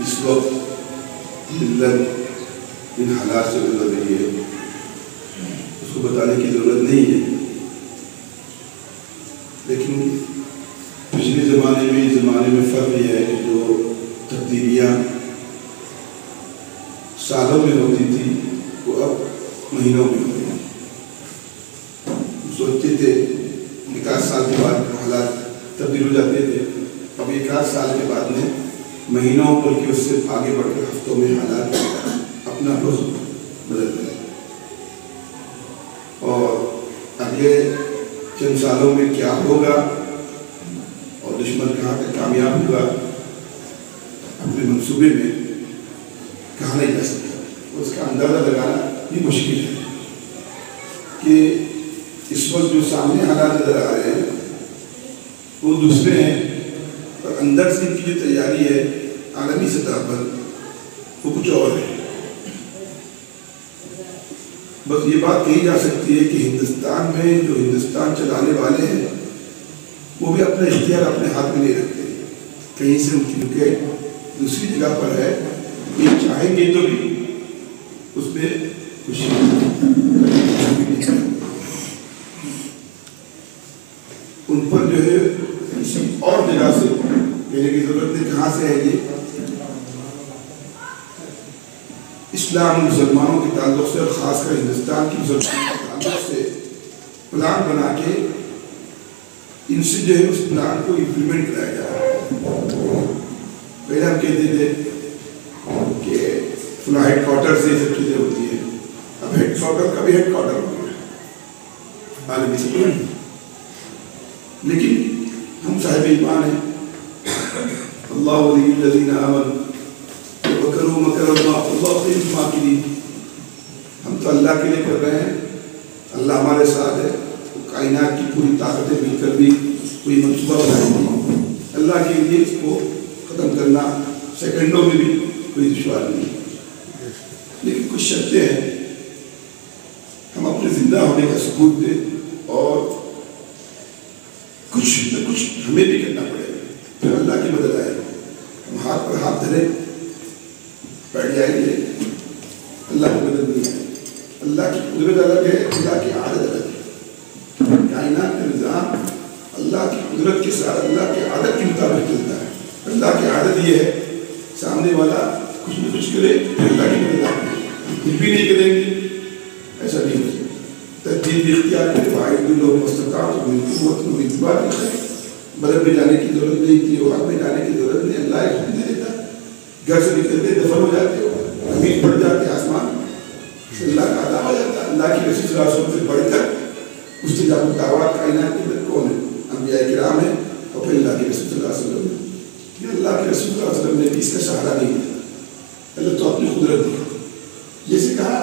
اس وقت ملت ان حالات سے گزر رہی ہے اس کو بتانے کی ضرورت نہیں ہے، لیکن پچھلے زمانے میں فرق یہ ہے کہ جو تبدیلیاں سالوں میں ہوتی تھی وہ اب مہینوں میں ہوتی ہیں۔ سوچتے تھے ایک آدھ سال کے بعد حالات تبدیل ہو جاتے تھے، اب ایک آدھ سال کے بعد میں مہینوں بلکہ اس سے آگے بڑھ کر ہفتوں میں حالات اپنا رخ بدل گئے، اور اگلے چند سالوں میں کیا ہوگا اور دشمن کہاں تک کامیاب ہوگا اپنے منصوبے میں کہا نہیں جا سکتا۔ اس کا اندازہ لگانا یہ مشکل ہے کہ اس وقت جو سامنے حالات نظر آ رہے ہیں وہ دوسرے ہیں، اور اندر سے ان کی جو تیاری ہے عالمی سطح پر وہ کچھ اور ہے۔ بس یہ بات کہی جا سکتی ہے کہ ہندوستان میں جو ہندوستان چلانے والے ہیں وہ بھی اپنا اختیار اپنے ہاتھ میں نہیں رکھتے، کہیں سے ان کی رکے دوسری جگہ پر ہے، یہ چاہیں گے تو بھی اس میں خوشی ان پر جو ہے کسی اور جگہ سے لینے کی ضرورت نہیں۔ کہاں سے ہے یہ؟ اسلام مسلمانوں کے تعلق سے اور خاص کر ہندوستان کی مسلمانوں کے تعلق سے پلان بنا کے ان سے جو ہے اس پلان کو امپلیمنٹ کرایا جا رہا ہے۔ پہلے ہم کہتے تھے کہ فلاں ہیڈ کوارٹر سے یہ سب چیزیں ہوتی ہیں، اب ہیڈ کوارٹر کا بھی ہیڈ کوارٹر ہو گیا عالمی سطح پر، لیکن ہم صاحب ایمان ہیں۔ اللہ ولی الذین آمنوا ومکروا مکر اللہ واللہ خیر الماکرین۔ ہم تو اللہ کے لیے کر رہے ہیں، اللہ ہمارے ساتھ ہے، کائنات کی پوری طاقتیں مل کر بھی کوئی منصوبہ بنائیں گی، اللہ کے لیے اس کو ختم کرنا سیکنڈوں میں بھی کوئی دشوار نہیں، لیکن کچھ شرطیں ہیں۔ ہم اپنے زندہ ہونے کا ثبوت دیں اور کچھ نہ کچھ ہمیں بھی کرنا پڑے گا، پھر اللہ کی مدد آئے گی۔ ہم ہاتھ پر ہاتھ دھریں بیٹھ جائیں گے، اللہ کی مدد نہیں آئے گی۔ اللہ کی قدرت الگ ہے، اللہ کی عادت الگ ہے۔ کائنات کا نظام اللہ کی قدرت کے ساتھ اللہ کی عادت کے مطابق چلتا ہے۔ اللہ کی عادت یہ ہے سامنے والا کچھ نہ کچھ کرے پھر اللہ کی مدد آئے گی، پھر بھی نہیں کریں گے ایسا نہیں ہو سکتا۔ ترتیب اختیار کے فائد لوگ مستطاعت من قوت و من رباط الخیل، بدر میں جانے کی ضرورت نہیں تھی، وہاں میں جانے کی ضرورت نہیں، اللہ ایک حکم دے دیتا، گھر سے نکلتے دفن ہو جاتے ہو، زمین پڑ جاتے آسمان سے اللہ کا عذاب آ جاتا۔ اللہ کی رسول صلی اللہ علیہ وسلم سے بڑھ کر اس سے جب دعوات کائنات کے اندر کون ہے؟ انبیاء کرام ہیں اور پھر اللہ کے رسول صلی اللہ علیہ وسلم ہے۔ یہ اللہ کے رسول صلی اللہ علیہ وسلم نے بھی اس کا سہارا نہیں دیا، اللہ تو اپنی قدرت دیا، جیسے کہا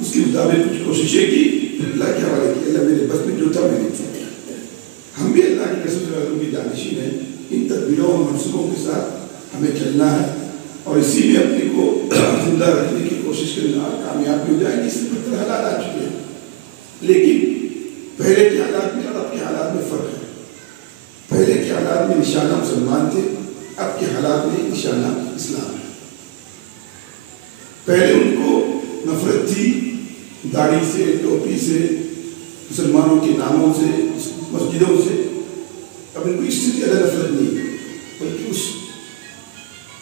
اس کے مطابق کچھ کوششیں کی، پھر اللہ کے حوالے کی، اللہ میرے بس میں جو تھا میں نے کیا۔ ہم بھی اللہ کے رسول صلی اللہ علیہ وسلم کی جانشین ہیں، ان تدبیروں اور منصوبوں کے ساتھ ہمیں چلنا ہے اور اسی میں اپنے کو زندہ رکھنے کی کوشش کرنا، کامیاب بھی ہو جائیں گے۔ اس سے بہتر حالات آ چکے ہیں، لیکن پہلے کے حالات میں اور اب کے حالات میں فرق ہے۔ پہلے کے حالات میں نشانہ مسلمان تھے، اب کے حالات میں نشانہ اسلام ہے۔ پہلے ان کو نفرت تھی داڑھی سے، ٹوپی سے، مسلمانوں کے ناموں سے، مسجدوں سے، اب ان کو اس سے زیادہ نفرت نہیں ہے، بلکہ اس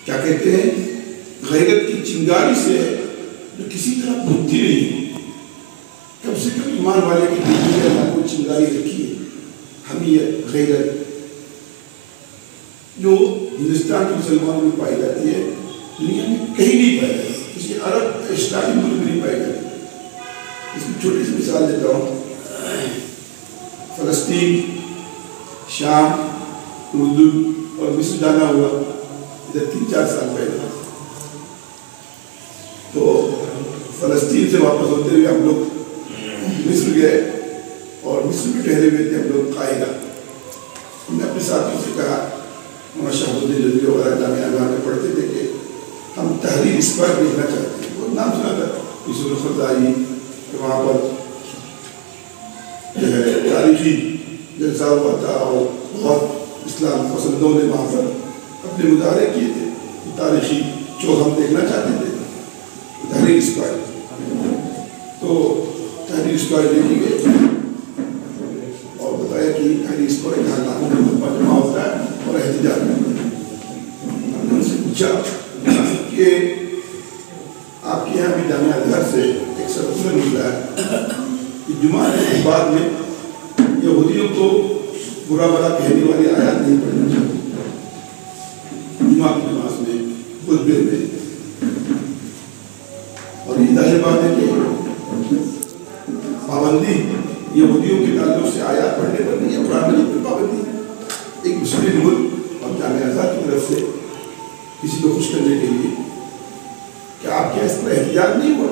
کیا کہتے ہیں غیرت کی چنگاری سے جو کسی طرح بھوکتی نہیں ہے۔ کم سے کم ایمان والے کی دل میں اللہ کو چنگاری رکھی ہے، حمیت، غیرت، جو ہندوستان کے مسلمانوں میں پائی جاتی ہے، دنیا میں کہیں نہیں پائی جاتی، کسی عرب اسلامی ملک میں نہیں پائی جاتی۔ اس کی چھوٹی سی مثال دیتا ہوں، فلسطین، شام، اردو اور مصر جانا ہوا ادھر 3-4 سال پہلے، تو فلسطین سے واپس ہوتے ہوئے ہم لوگ مصر گئے اور مصر میں ٹھہرے ہوئے تھے ہم لوگ قاہرہ۔ ہم نے اپنے ساتھیوں سے کہا، شاہد الدین جزوی وغیرہ جامعہ ازہر میں پڑھتے تھے کہ ہم تحریر اس پر لکھنا چاہتے ہیں، وہ نام سنا تھا یوسف الخضائی، وہاں پر جو ہے تاریخی جلسہ ہوا تھا اور بہت اسلام پسندوں نے وہاں پر اپنے مظاہرے کیے تھے، تاریخی جو ہم دیکھنا چاہتے تھے تحریر اسکوائر، تو تحریر اسکوائر دیکھی گئی اور بتایا کہ تحریر اسکوائر جہاں لاکھوں کا مجمع جمع ہوتا ہے اور احتجاج کرتا ہے۔ ہم نے ان سے پوچھا کہ آپ کے یہاں بھی جامعہ ازہر سے ایک سرکولر ملا ہے کہ جمعہ کے بعد میں یہودیوں کو برا بھلا کہنے والی آیات نہیں پڑھنا چاہیے جمعہ کی نماز میں، خطبے میں، اور یہ ظاہر بات ہے کہ پابندی یہودیوں کے تعلق سے آیات پڑھنے پر نہیں ہے، قرآن مجید پر پابندی ہے۔ ایک مسلم ملک اور جامعہ ازہر کی طرف سے کسی کو خوش کرنے کے لیے کہ آپ کے اس پر احتجاج نہیں ہوا،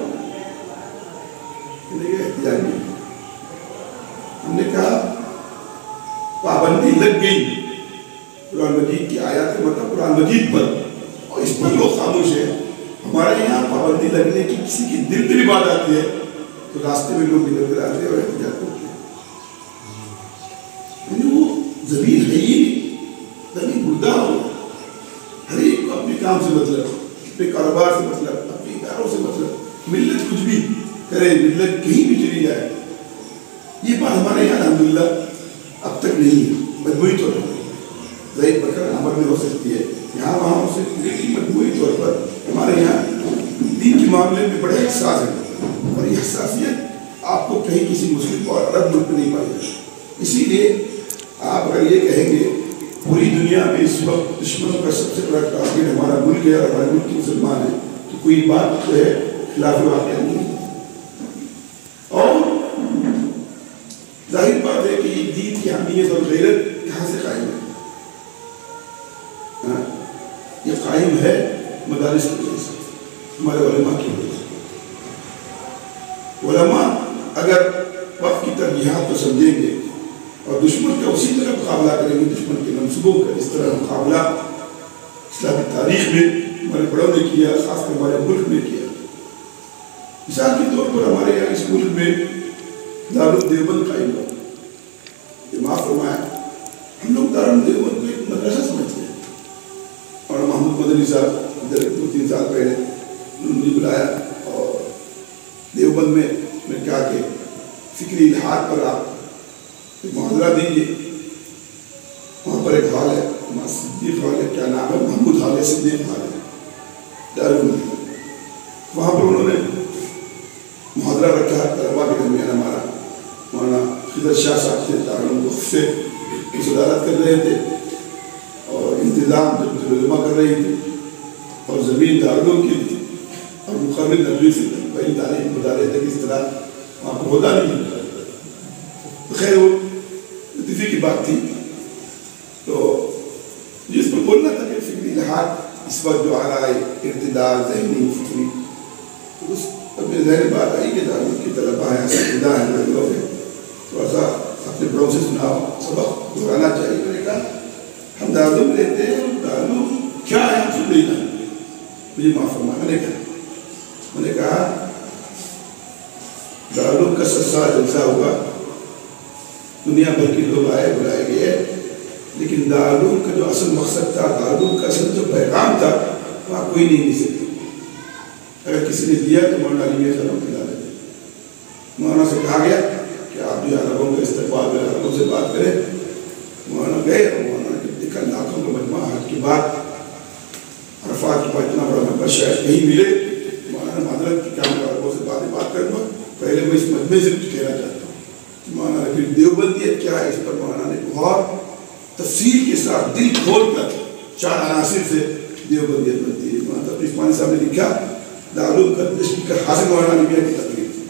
احتجاج نہیں۔ ہم نے کہا پابندی لگ گئی قرآن مجید کی آیات کے مطلب قرآن مجید پر، اور اس پر لوگ خاموش ہیں۔ ہمارے یہاں پابندی لگنے کی کسی کی دل میں بات آتی ہے تو راستے میں لوگ نکل کر آتے ہیں اور احتجاج کرتے ہیں۔ یعنی وہ زمین ہے ہی نہیں، زمین مردہ ہو، ہر ایک کو اپنے کام سے مطلب، اپنے کاروبار سے مطلب، اپنے اداروں سے مطلب، ملت کچھ بھی کرے، ملت کہیں بھی چلی جائے۔ یہ بات ہمارے یہاں الحمدللہ اب تک نہیں ہے، مجموعی طور پر ضعیف بکر عمر میں ہو سکتی ہے، یہاں وہاں ہو سکتی ہے، لیکن مجموعی طور پر ہمارے یہاں دین کے معاملے میں بڑے احساس ہے، اور یہ حساسیت آپ کو کہیں کسی مسلم اور عرب ملک میں نہیں پائی جاتی۔ اسی لیے آپ اگر یہ کہیں گے پوری دنیا میں اس وقت دشمنوں کا سب سے بڑا ٹارگیٹ ہمارا ملک ہے اور ہمارے ملک کے مسلمان ہیں، تو کوئی بات جو ہے خلاف واقعہ نہیں ہے۔ اور ظاہر بات ہے کہ یہ دین کی اہمیت اور غیرت کہاں سے قائم ہے؟ یہ قائم ہے مدارس کی وجہ سے، ہمارے علماء کی وجہ سے۔ علماء اگر وقت کی ترجیحات کو سمجھیں گے اور دشمن کا اسی طرح مقابلہ کریں گے، دشمن کے منصوبوں کا اس طرح مقابلہ اسلامی تاریخ میں ہمارے بڑوں نے کیا، خاص کر ہمارے ملک میں کیا۔ مثال کے طور پر ہمارے یہاں اس ملک میں دارالعلوم دیوبند قائم ہوا، یہ معاف فرمایا، ہم لوگ دارالعلوم دیوبند کو ایک مدرسہ سمجھتے ہیں۔ اور محمود مدنی صاحب ادھر 2-3 سال پہلے انہوں نے مجھے بلایا اور دیوبند میں کیا کہ فکری الحاد پر آپ محاضرہ دیجیے، وہاں پر ایک ہال ہے، صدیق ہال ہے، کیا نام ہے، محمود ہال ہے، صدیق ہال ہے دارالعلوم، وہاں پر انہوں نے محاضرہ رکھا طلباء کے درمیان۔ ہمارا مولانا خضر شاہ صاحب سے دارالعلوم وقف سے صدارت کر رہے تھے اور انتظام علماء کر رہی تھی، اور زمین دارالعلوم کی تھی، اور مقرر نبوی سے بڑی تعلیم بتا رہے تھے کہ اس طرح وہاں پر ہوتا نہیں۔ تو خیر وہ لطیفے کی بات تھی، تو جس پر بولنا تھا کہ فکری لحاظ اس وقت جو آ رہا ہے ارتداد ذہنی فکری، تو اس پر میرے ذہن بات آئی کہ دارالعلوم کی طلباء ہیں، اساتذہ ہیں، بڑے لوگ ہیں، تھوڑا سا اپنے بڑوں سے سناؤ، سبق دہرانا چاہیے۔ میں نے کہا ہم دارالعلوم رہتے ہیں، دارالعلوم کیا ہے ہم سن نہیں جانتے، مجھے معاف فرمایا۔ میں نے کہا دارالعلوم کا سلسلہ جلسہ ہوگا، دنیا بھر کے لوگ آئے، بلائے گئے، لیکن دارالعلوم کا جو اصل مقصد تھا، دارالعلوم کا اصل جو پیغام تھا، وہاں کوئی نہیں دے سکتا۔ اگر کسی نے دیا تو مولانا علی میاں صاحب کو دلا دیتے۔ مولانا سے کہا گیا کہ آپ جو عربوں کا استقبال کریں، عربوں سے بات کریں۔ مولانا گئے اور مولانا نے دیکھا لاکھوں کا مجمع، حج کی بات، عرفات کے بعد اتنا بڑا مجمع شاید کہیں ملے۔ مولانا معذرت کی کیا میں عربوں سے بات کروں گا، پہلے میں اس مجمع سے کچھ کہنا چاہتا ہوں۔ مولانا نے پھر دیوبندیت کیا ہے اس پر مولانا نے بہت تفصیل کے ساتھ دل کھول کر 4 عناصر سے دیوبندیت بنتی ہے۔ مولانا تقی عثمانی صاحب نے لکھا دارالعلوم کا تشکیل حاصل مولانا علی میاں کی تقریر تھی،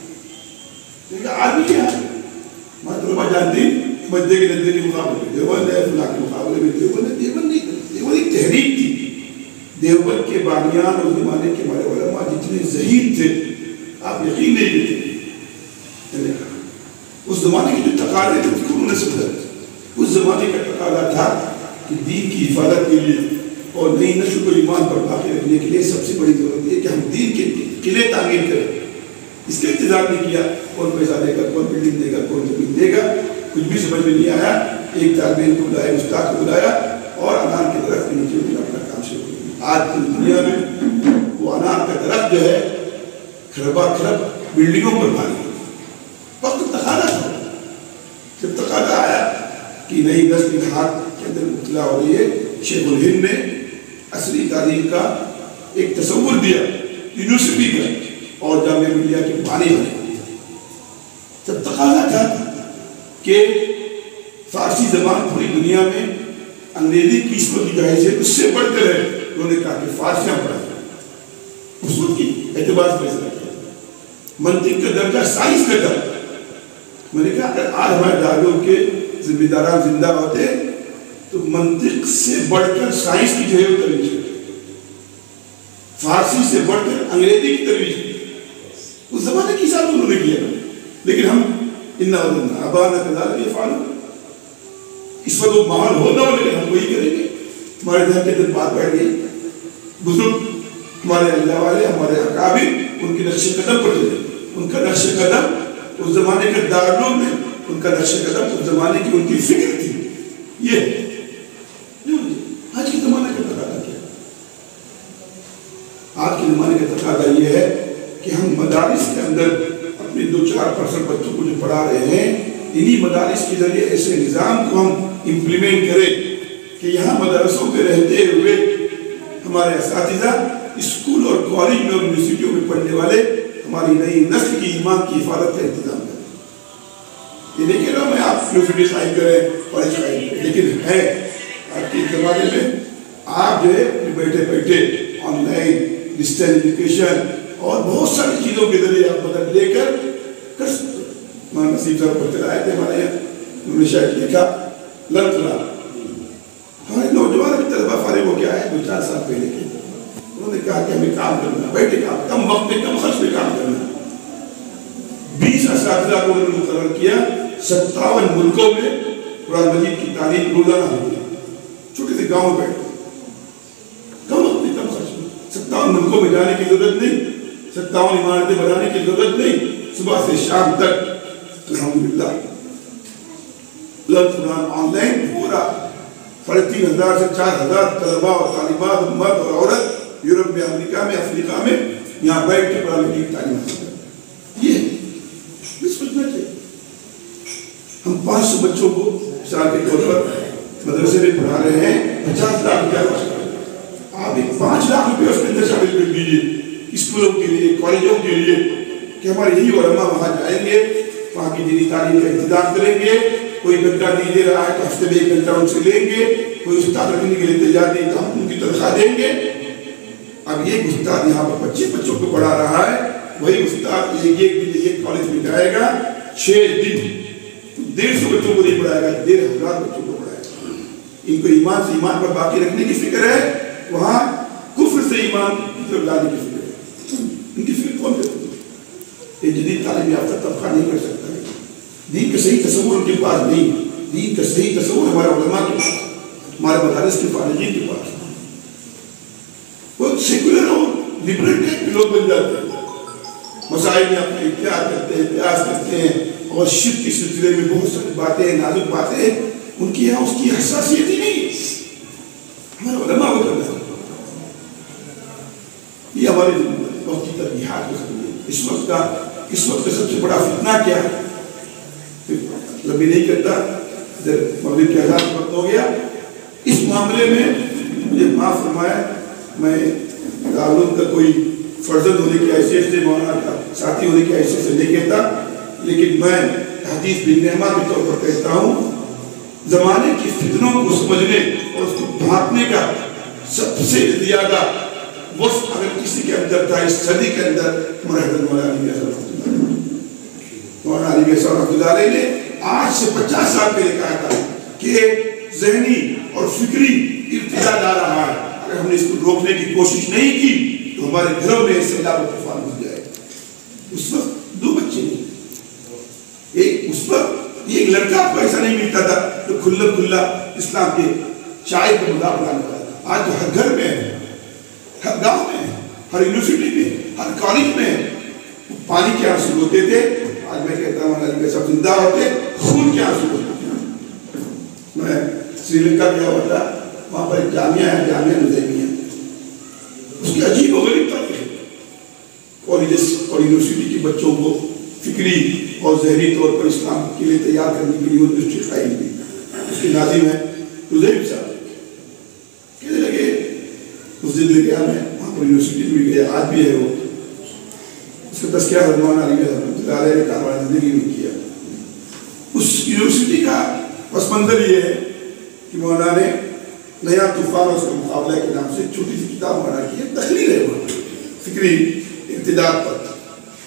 لیکن آدمی کیا ہے ہمارے طلباء جانتے ہیں مجدے کے ندے کے مقابلے میں دیوبند ہے، فلاں کے مقابلے میں دیوبند ہے۔ دیوبند نہیں، دیوبند ایک تحریک تھی۔ دیوبند کے بانیان اور زمانے کے ہمارے علماء جتنے ذہین تھے آپ یقین نہیں کرتے۔ اس زمانے کے جو تقاضے تھے اس کو انہوں نے سمجھا۔ اس زمانے کا تقاضا تھا کہ دین کی حفاظت کے لیے اور نئی نسل کو ایمان پر باقی رکھنے کے لیے سب سے بڑی ضرورت ہے کہ ہم دین کے قلعے تعمیر کریں۔ اس کا انتظار نہیں کیا کون پیسہ دے گا، کون بلڈنگ دے گا، کون زمین دے گا، کچھ بھی سمجھ میں نہیں آیا۔ ایک طالب علم کو بلایا، استاد کو بلایا اور اذان کے درخت کے نیچے اپنا کام شروع کیا۔ آج کی دنیا میں وہ انار کا درخت جو ہے خربا خرب بلڈنگوں پر بھاری ہے. وقت تقاضا تھا. جب تقاضا آیا کہ نئی نسل ہاتھ کے اندر مبتلا ہو رہی ہے, شیخ الہند نے عصری تعلیم کا ایک تصور دیا یونیورسٹی کا اور جامعہ ملیہ کے بانی بنے. جب تقاضا تھا کہ فارسی زبان پوری دنیا میں انگریزی کی اس وقت کی جائز ہے اس سے بڑھ کر ہے, انہوں نے کہا کہ فارسیاں پڑھا جائے. اس وقت کی اعتبار سے فیصلہ کیا. منطق کا درجہ سائنس کا تھا. میں نے کہا اگر آج ہمارے ڈاکٹروں کے ذمہ داران زندہ ہوتے تو منطق سے بڑھ کر سائنس کی جو ہے وہ ترویج کرتے, فارسی سے بڑھ کر انگریزی کی ترویج کرتے. اس زمانے کی حساب انہوں نے کیا, لیکن ہم ابانا کذالک یفعلون, اس وقت وہ ماحول ہو نہ ہو لیکن ہم وہی کریں گے. ہمارے ذہن کے اندر بات بیٹھ گئی. بزرگ ہمارے اللہ والے ہمارے اکابر ان کے نقش قدم پر چلے. ان کا نقش قدم اس زمانے کے دارالعلوم میں, ان کا نقش قدم اس زمانے کی ان کی فکر تھی. یہ آج کے زمانے کا تقاضا کیا؟ آج کے زمانے کا تقاضا یہ ہے کہ ہم مدارس کے اندر اپنے 2-4% بچوں کو جو پڑھا رہے ہیں, انہی مدارس کے ذریعے ایسے نظام کو ہم امپلیمنٹ کریں کہ یہاں مدرسوں پہ رہتے ہوئے ہمارے اساتذہ اسکول اور کالج میں اور یونیورسٹیوں میں پڑھنے والے ہماری نئی نسل کی ایمان کی حفاظت کا انتظام کریں. یہ نہیں کہہ رہا میں آپ یونیورسٹی قائم کریں, کالج قائم کریں, لیکن ہے آج کے زمانے میں آپ جو ہے بیٹھے بیٹھے آن لائن ڈیجیٹل ایجوکیشن اور بہت ساری چیزوں کے ذریعے آپ مدد لے کر کر سکتے. مولانا نصیب صاحب پڑھتے آئے تھے ہمارے یہاں, انہوں نے شاید دیکھا لڑکلا ہمارے نوجوان ابھی طلبہ فارغ ہو کے آئے 2-4 سال پہلے کے. انہوں نے کہا کہ ہمیں کام کرنا, بیٹھے کام, کم وقت میں کم خرچ میں کام کرنا. 20 اساتذہ کو انہوں نے مقرر کیا. 57 ملکوں میں قرآن مجید کی تعلیم روزانہ ہوتی ہے. چھوٹے سے گاؤں میں بیٹھے کم وقت میں کم خرچ میں. 57 ملکوں میں جانے کی ضرورت نہیں, 57 عمارتیں بنانے کی ضرورت نہیں. صبح سے شام تک الحمدللہ قرآن آن لائن پورا 3,500 سے 4,000 طلباء اور طالبات مرد اور عورت یورپ میں, امریکہ میں, افریقہ میں یہاں بیٹھ کے قرآن کی تعلیم حاصل کرتے. یہ سوچنا چاہیے. ہم 500 بچوں کو مثال کے طور پر مدرسے میں پڑھا رہے ہیں, 50 لاکھ روپیہ خرچ کر رہے ہیں. آپ 5 لاکھ روپے اس کے اندر شامل کر دیجیے اسکولوں کے لیے, کالجوں کے لیے, کہ ہمارے یہی علماء وہاں جائیں گے, وہاں کی دینی تعلیم کا انتظام کریں گے. کوئی گھنٹہ نہیں دے رہا ہے تو ہفتے میں 1 گھنٹہ ان سے لیں گے. کوئی استاد رکھنے کے لیے تیار نہیں تو ہم ان کی تنخواہ دیں گے. اب یہ استاد یہاں پر 25 بچوں کو پڑھا رہا ہے, وہی استاد ایک کالج میں جائے گا 6 دن 150 بچوں کو نہیں پڑھائے گا, 1,500 بچوں کو پڑھائے گا. ان کو ایمان سے ایمان پر باقی رکھنے کی فکر ہے, وہاں کفر سے ایمان کی طرف لانے کی فکر ہے. ان کی فکر کون کرتی ہے؟ یہ جدید تعلیم یافتہ طبقہ نہیں کر سکتا ہے. دین کا صحیح تصور ان کے پاس نہیں. دین کا صحیح تصور ہمارے علماء کے پاس, ہمارے مدارس کے فارغین کے پاس. وہ سیکولر اور لبرل ٹائپ کے لوگ بن جاتے ہیں, مسائل میں اپنے اختیار کرتے ہیں, قیاس کرتے ہیں, اور شرک کے سلسلے میں بہت ساری باتیں, نازک باتیں ان کی یہاں اس کی حساسیت ہی نہیں ہے. ہمارے علماء کو کرنا ہے. یہ ہمارے وقت کی ترجیحات ہو سکتی ہے. اس وقت کا سب سے بڑا فتنہ کیا ہے؟ لمبی نہیں کرتا, مغرب کے اذان وقت ہو گیا. اس معاملے میں مجھے معاف فرمایا, میں دارالعلوم کا کوئی فرزند ہونے کی حیثیت سے, مولانا کا ساتھی ہونے کی حیثیت سے نہیں کہتا, لیکن میں حدیث بن نعمہ کے طور پر کہتا ہوں, زمانے کی فتنوں کو سمجھنے اور اس کو ڈھانپنے کا سب سے زیادہ وقت اگر کسی کے اندر تھا اس صدی کے اندر, حضرت مولانا علی بیسا رحمۃ اللہ علیہ نے آج سے 50 سال پہلے کہا تھا کہ ذہنی اور فکری ارتداد آ رہا ہے. اگر ہم نے اس کو روکنے کی کوشش نہیں کی تو ہمارے گھروں میں سیلاب و طوفان گھس جائے. اس وقت 2 بچے نہیں, اس وقت ایک لڑکا آپ کو ایسا نہیں ملتا تھا جو کھلا اسلام کے شاعر کا مذاق اڑانے والا تھا. آج تو ہر گھر میں ہے, ہر گاؤں میں, ہر یونیورسٹی میں, ہر کالج میں. پانی کے آنسو ہوتے تھے, آج میں کہتا ہوں علی سب زندہ ہوتے, خون کے آنسو ہوتے تھے. میں سری لنکا گیا ہوا تھا, وہاں پر ایک جامعہ ہے, جامعہ نظیمیہ. کی عجیب و غریب تاریخ ہے. کالجز اور یونیورسٹی کے بچوں کو فکری اور ذہنی طور پر اسلام کے لیے تیار کرنے کے لیے یونیورسٹی قائم کی. اس کے ناظم ہیں حذیف صاحب. کہنے لگے اس دن لے گیا میں وہاں پر یونیورسٹی میں گیا, آج بھی ہے وہ. اس کا تذکرہ مولانا علی رحمۃ اللہ علیہ نے کارواں زندگی میں کیا. اس یونیورسٹی کا پس منظر یہ ہے کہ مولانا نے نیا طوفان اور اس کا مقابلہ کے نام سے چھوٹی سی کتاب بنا کی ہے. تحریر ہے وہ فکری ارتداد پر,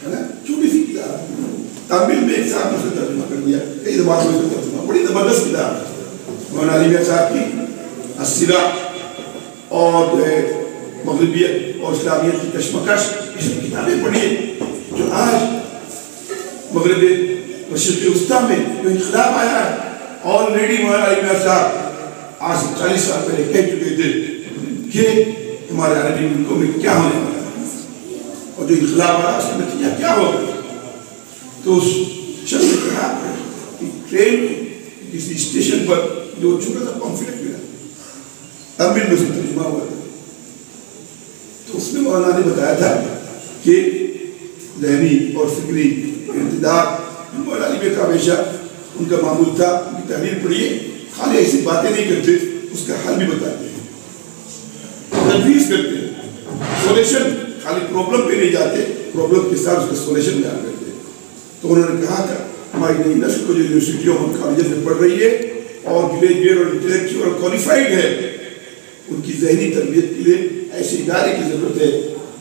ہے نا, چھوٹی سی کتاب. تامل میں ایک صاحب نے اسے ترجمہ کر دیا, کئی زبانوں میں اسے ترجمہ, بڑی زبردست کتاب ہے. مولانا علی میاں صاحب کی السیرہ اور جو ہے مغربیت اور اسلامیت کی کشمکش, یہ سب کتابیں پڑھیے جو آج مغرب مشرق وسطیٰ میں جو انقلاب آیا ہے. آلریڈی مولانا علی میاں صاحب آج 40 سال پہلے کہہ چکے تھے کہ ہمارے عربی ملکوں میں کیا ہونے والا ہے اور جو انقلاب آیا اس کا نتیجہ کیا ہوگا. تو اس شخص نے کہا کہ ٹرین کسی اسٹیشن پر جو چھوٹا سا پمفلٹ ملا, تامل میں سے ترجمہ ہوا تھا. تو اس میں مولانا نے بتایا تھا کہ ذہنی اور فکری ارتداد مولانا علی کا ہمیشہ ان کا معمول تھا. ان کی تحریر پڑھیے, خالی ایسی باتیں نہیں کرتے, اس کا حل بھی بتاتے ہیں, تجویز کرتے ہیں. سولوشن, خالی پرابلم پہ نہیں جاتے, پرابلم کے ساتھ اس کا سولوشن بیان کرتے ہیں. تو انہوں نے کہا تھا ہماری نئی نسل کو جو یونیورسٹیوں اور کالجز میں پڑھ رہی ہے اور گریجویٹ اور انٹلیکچوئل اور کوالیفائڈ ہے, ان کی ذہنی تربیت کے لیے ایسے ادارے کی ضرورت ہے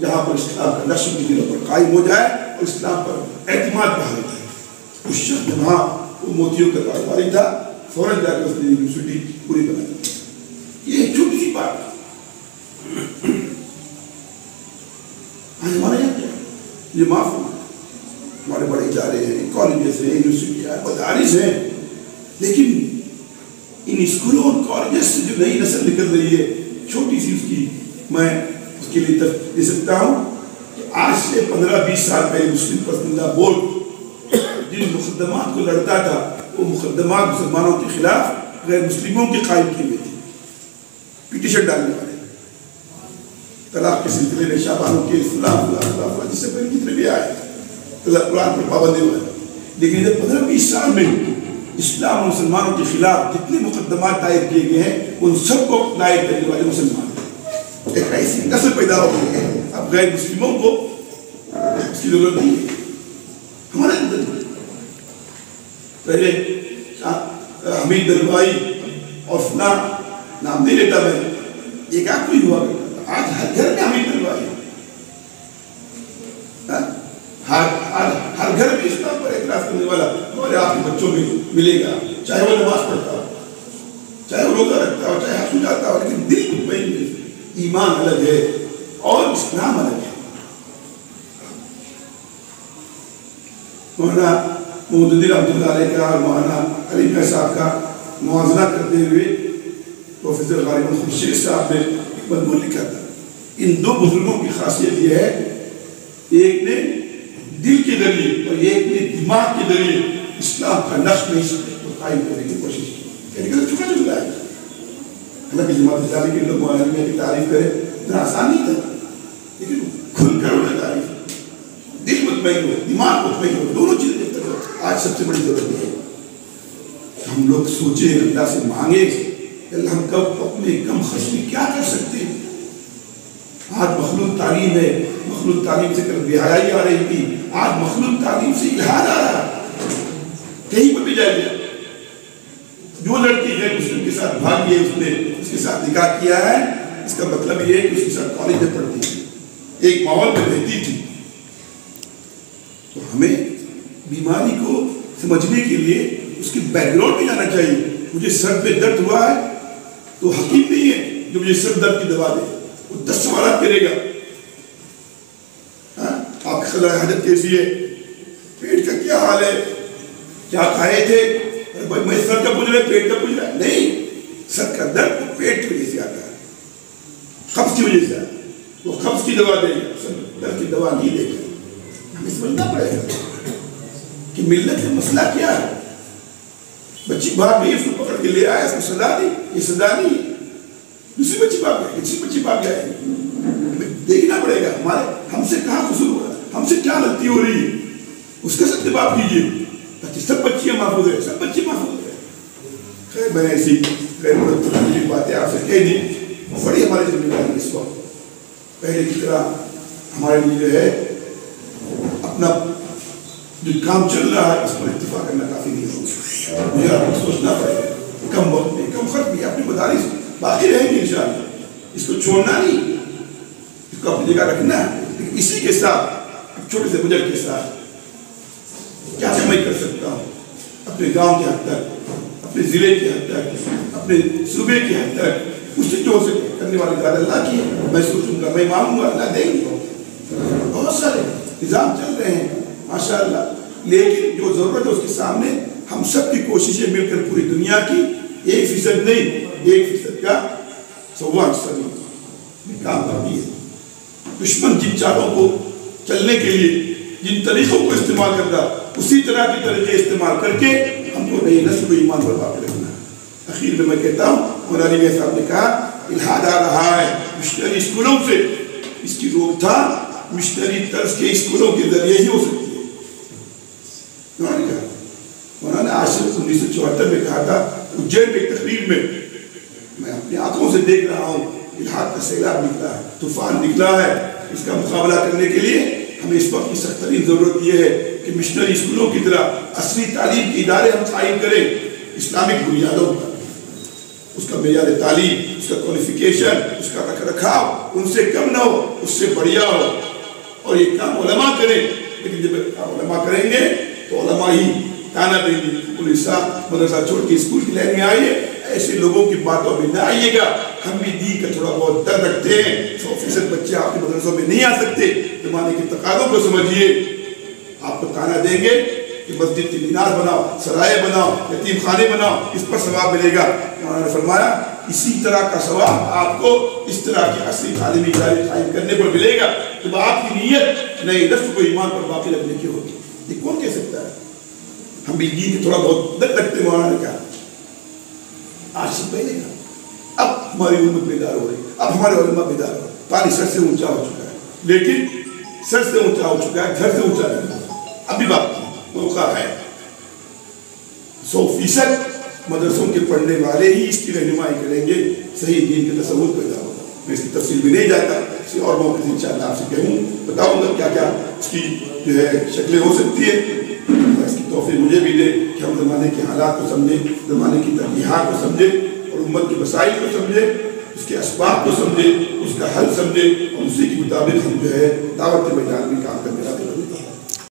جہاں پر اسلام کا نشر کی دلوں پر قائم ہو جائے اور اسلام پر اعتماد بحال ہو جائے. اس شخص نے وہاں وہ موتیوں کا کاروباری تھا, فوراً جا کر اس نے یونیورسٹی پوری بنا دی. یہ ایک چھوٹی سی بات ہے. آج ہمارے یہاں کیا یہ معاف ہو, ہمارے بڑے ادارے ہیں, کالجز ہیں, یونیورسٹیاں ہیں, مدارس ہیں, لیکن ان اسکولوں اور کالجز سے جو نئی نسل نکل رہی ہے, چھوٹی سی اس کی میں اس کے لیے دے سکتا ہوں کہ آج سے 15-20 سال پہلے مسلم پسندیدہ بورڈ جن مقدمات کو لڑتا تھا, وہ مقدمات مسلمانوں کے خلاف غیر مسلموں کے قائم کیے ہوئے تھے. پیٹیشن ڈالنے والے, طلاق کے سلسلے میں شابانوں کے فلاں جس سے پہلے جتنے بھی آئے, قرآن پر پابندی ہوئے. لیکن جب 15-20 سال میں اسلام اور مسلمانوں کے خلاف جتنے مقدمات دائر کیے گئے ہیں, ان سب کو دائر کرنے والے مسلمان ہیں. ایک ایسی نسل پیدا ہو گئی ہے, اب غیر مسلموں کو اس کی ضرورت نہیں ہے. ہمارے اندر پہلے حمید دلوائی اور فلاں نام نہیں لیتا میں, ایک آدھ کوئی ہوا کرتا تھا. آج ہر گھر میں حمید دلوائی, ہر گھر میں اسلام پر اعتراض کرنے والا ہمارے آپ کے بچوں میں ملے گا, چاہے وہ نماز پڑھتا ہو, چاہے وہ روزہ رکھتا ہو, چاہے حج جاتا ہو, لیکن دل مطمئن ہے. ایمان الگ ہے اور اسلام الگ ہے. مولانا محمد الدین رحمۃ اللہ علیہ کا اور مولانا علی میاں صاحب کا موازنہ کرتے ہوئے پروفیسر غالب خورشید صاحب نے ایک مضمون لکھا تھا. ان دو بزرگوں کی خاصیت یہ ہے, ایک نے دل کے ذریعے اور ایک نے دماغ کے ذریعے اسلام کا نقش قائم کرنے کی کوشش کی. چھوٹا چھوٹا ہے, حالانکہ جماعت اسلامی کے لوگ مولانا کی تعریف کریں اتنا آسان نہیں تھا, لیکن کھل کر انہیں تعریف, دل مطمئن ہو, دماغ مطمئن ہو, دونوں چیزیں آج سب سے بڑی ضرورت ہے. ہم لوگ سوچیں, اللہ سے مانگے, اللہ ہم کب اپنے کم خرچ میں کیا کر سکتے ہیں. آج مخلوط تعلیم ہے, مخلوط تعلیم سے کل بے-حیائی آ رہی تھی, آج مخلوط تعلیم سے الحاد آ رہا ہے. کہیں پر بھی جائے, جو لڑکی ہے مسلم کے ساتھ بھاگی ہے, اس نے اس کے ساتھ نکاح کیا ہے, اس کا مطلب یہ ہے کہ اس کے ساتھ کالج میں پڑھتی تھی, ایک ماحول میں رہتی تھی. تو ہمیں بیماری کو سمجھنے کے لیے اس کے بیک گراؤنڈ میں جانا چاہیے. مجھے سر پہ درد ہوا ہے تو حکیم نہیں ہے جو مجھے سر درد کی دوا دے, وہ 10 سوالات کرے گا. آپ کی خلاء حاجت کیسی ہے, پیٹ کا کیا حال ہے, کیا کھائے تھے, میں سر کا پوچھ رہا ہے, پیٹ کا پوچھ رہا ہے. نہیں, سر کا درد پیٹ کی وجہ سے آتا ہے, قبض کی وجہ سے آتا ہے. وہ قبض کی دوا دے گا, سر درد کی دوا نہیں دے گا. ہمیں سمجھنا پڑے گا کہ ملت کا مسئلہ کیا ہے. بچی بھاگ گئی, اس کو پکڑ کے لے آیا, اس کو سزا دی, یہ سزا نہیں. دوسری بچی بھاگ گئی, دوسری بچی بھاگ جائے. دیکھیں ہم سے کہاں قصور ہو رہا ہے، ہم سے کیا غلطی ہو رہی ہے، اس کا اتباع کیجیے تاکہ سب بچیاں محفوظ ہیں، سب بچے محفوظ ہیں۔ خیر میں نے ایسی غیر مرتبہ باتیں آپ سے کہہ دی، بڑی ہماری ذمہ داری اس وقت پہلے کی طرح ہمارے لیے جو ہے اپنا جو کام چل رہا ہے اس پر اتفاق کرنا کافی نہیں ہوگا، مجھے آپ کو سوچنا پڑے گا، کم وقت میں کم خرچ میں اپنی مدارس باقی رہیں گے انشاءاللہ، اس کو چھوڑنا نہیں، اس کو اپنی جگہ رکھنا ہے، لیکن اسی کے ساتھ چھوٹے سے بجٹ کے ساتھ کیا میں کر سکتا ہوں اپنے گاؤں کے حد تک، اپنے ضلع کے حد تک، اپنے صوبے کے حد تک، اس سے جو ہو سکے کرنے والی ذات اللہ کی ہے، میں سوچوں گا، میں مانوں گا، اللہ دیں گے۔ بہت سارے نظام چل رہے ہیں ماشاءاللہ، لیکن جو ضرورت ہے اس کے سامنے ہم سب کی کوششیں مل کر پوری دنیا کی 1% نہیں 1% کا 100% میں کام کرتی ہے۔ دشمن جن چالوں کو چلنے کے لیے جن طریقوں کو استعمال کرتا اسی طرح کے طریقے استعمال کر کے ہم کو نئی نسل کو ایمان پر باقی رکھنا ہے۔ اخیر میں کہتا ہوں، مولانا علی صاحب نے کہا الہاد آ رہا ہے مشنری اسکولوں سے، اس کی روک تھام مشنری طرز کے اسکولوں کے ذریعے ہی ہو سکتی ہے۔ مولانا عاشق 1974 میں کہا تھا، اجین میں ایک تقریر میں اپنی آنکھوں سے دیکھ رہا ہوں الہاد کا سیلاب نکلا ہے، طوفان نکلا ہے، اس کا مقابلہ کرنے کے لیے ہمیں اس وقت کی سخت ترین ضرورت یہ ہے کہ مشنری اسکولوں کی طرح عصری تعلیم کے ادارے ہم قائم کریں اسلامک بنیادوں پر، اس کا معیار تعلیم، اس کا کوالیفیکیشن، اس کا رکھ رکھاؤ ان سے کم نہ ہو، اس سے بڑھیا ہو، اور یہ کام علماء کریں۔ لیکن جب علماء کریں گے تو علماء ہی تانا دیں گے، پولیس مدرسہ چھوڑ کے اسکول کی لائن میں آئیے، ایسے لوگوں کی باتوں میں نہ آئیے گا۔ ہم بھی دین کا تھوڑا بہت درد رکھتے ہیں، 100% بچے آپ کے مدرسوں میں نہیں آ سکتے، زمانے کے تقاضوں کو سمجھیے۔ آپ کو تانا دیں گے کہ مسجد کی مینار بناؤ، سرائے بناؤ، یتیم خانے بناؤ، اس پر ثواب ملے گا۔ انہوں نے فرمایا اسی طرح کا ثواب آپ کو اس طرح کے عصری تعلیمی ادارے قائم کرنے پر ملے گا جب آپ کی نیت نئی نسل کو ایمان پر باقی رکھنے کی ہوگی۔ یہ کون کہہ سکتا ہے؟ ہم بھی دین کے تھوڑا بہت درد رکھتے ہیں۔ مولانا نے کہا آج سے پہلے کا اب ہماری امت بیدار ہو رہی ہے، اب ہمارے علماء بیدار ہو رہے ہیں، پانی سر سے اونچا ہو چکا ہے، لیکن سر سے اونچا ہو چکا ہے، گھر سے اونچا نہیں ہوا۔ ابھی بات موقع ہے 100% مدرسوں کے پڑھنے والے ہی اس کی رہنمائی کریں گے، صحیح دین کے تصور پیدا ہوگا۔ میں اس کی تفصیل بھی نہیں جاتا، کسی اور موقع سے انشاءاللہ آپ سے کہوں بتاؤں گا کیا کیا اس کی جو ہے شکلیں ہو سکتی ہے۔ اس کی توفیق مجھے بھی دے کہ ہم زمانے کے حالات کو سمجھیں، زمانے کی ترجیحات کو سمجھیں، اور امت کے مسائل کو سمجھیں، اس کے اسباب کو سمجھیں، اس کا حل سمجھیں، اور اسی کے مطابق ہم جو ہے دعوت کے میدان میں کام کرنے لگے۔